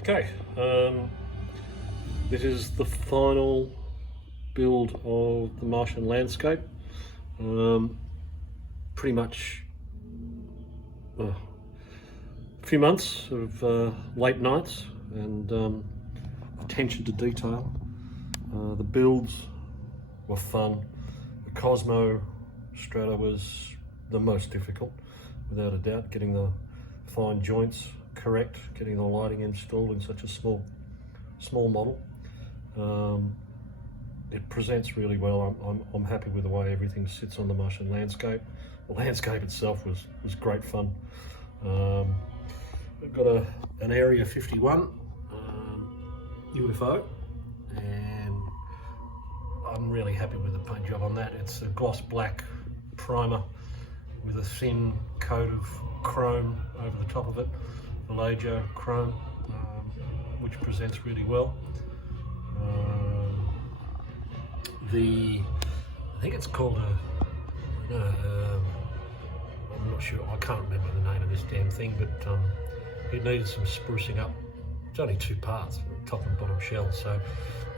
Okay, this is the final build of the Martian landscape. Pretty much a few months of late nights and attention to detail. The builds were fun. The Cosmostrator was the most difficult, without a doubt, getting the fine joints correct, getting the lighting installed in such a small model. It presents really well. I'm happy with the way everything sits on the Martian landscape. The landscape itself was great fun. We've got an Area 51 UFO, and I'm really happy with the paint job on that. It's a gloss black primer with a thin coat of chrome over the top of it, Malaysia chrome, which presents really well. I think it's called I'm not sure, I can't remember the name of this damn thing, but it needed some sprucing up. It's only two parts, top and bottom shell, so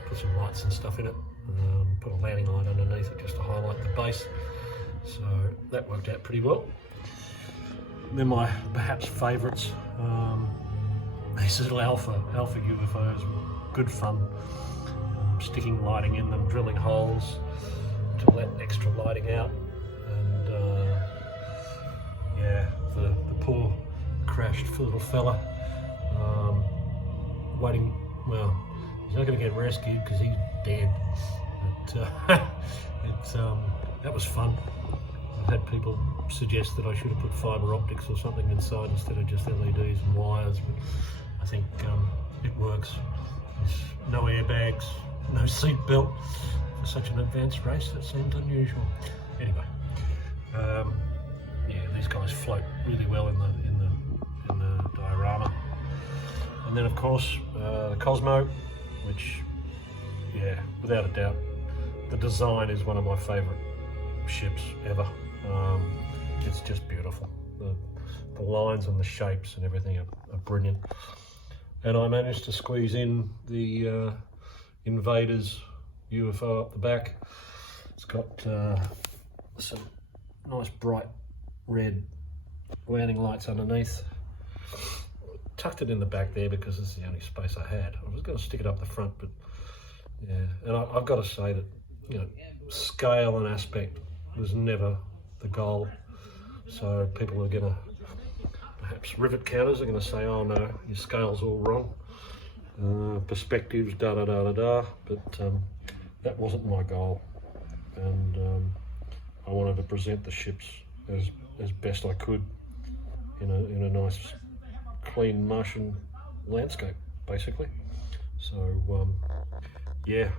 put some lights and stuff in it, put a landing light underneath it just to highlight the base, so that worked out pretty well. And then my perhaps favourites, these little alpha UFOs were good fun. Sticking lighting in them, drilling holes to let extra lighting out, and yeah, the poor crashed little fella waiting. Well, he's not going to get rescued because he's dead, but that was fun. I've had people suggest that I should have put fibre optics or something inside instead of just LEDs and wires, but I think it works. There's no airbags, no seat belt for such an advanced race. That seemed unusual. Anyway, yeah, these guys float really well in the diorama. And then of course the Cosmo, which, yeah, without a doubt, the design is one of my favourite ships ever. It's just beautiful. The lines and the shapes and everything are brilliant. And I managed to squeeze in the invaders UFO up the back. It's got some nice bright red landing lights underneath. Tucked it in the back there because it's the only space I had. I was going to stick it up the front, but yeah. And I've got to say that, you know, scale and aspect was never the goal. So people are going to, perhaps rivet counters are going to say, oh no, your scale's all wrong. Perspectives, but that wasn't my goal, and I wanted to present the ships as best I could in a nice, clean Martian landscape, basically. So yeah,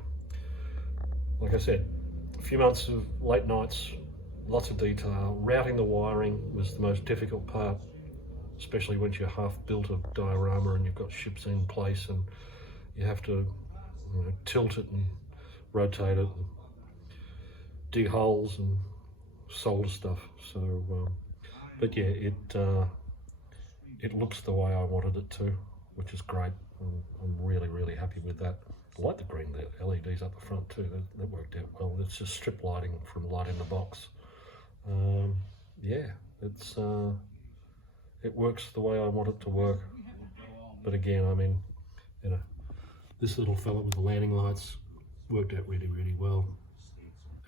like I said, a few months of late nights, lots of detail. Routing the wiring was the most difficult part, especially once you're half built a diorama and you've got ships in place and you have to, you know, tilt it and rotate it and dig holes and solder stuff. So but yeah, it looks the way I wanted it to, which is great. I'm really happy with that. I like the green LEDs up the front too. That worked out well. It's just strip lighting from light in the box. Yeah, it works the way I want it to work. But again, I mean, you know, this little fella with the landing lights worked out really well,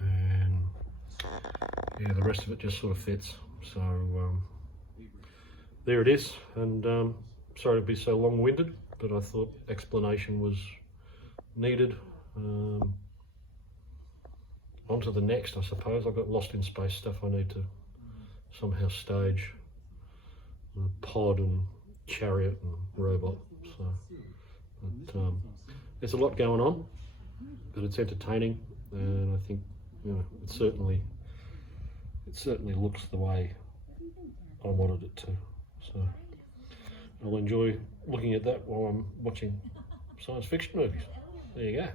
and yeah, the rest of it just sort of fits. So there it is. And sorry to be so long-winded, but I thought explanation was needed. On to the next, I suppose. I've got lost in space stuff I need to somehow stage. The pod and chariot and robot. So, but, there's a lot going on, but it's entertaining, and I think, you know, it certainly looks the way I wanted it to. So I'll enjoy looking at that while I'm watching science fiction movies. There you go.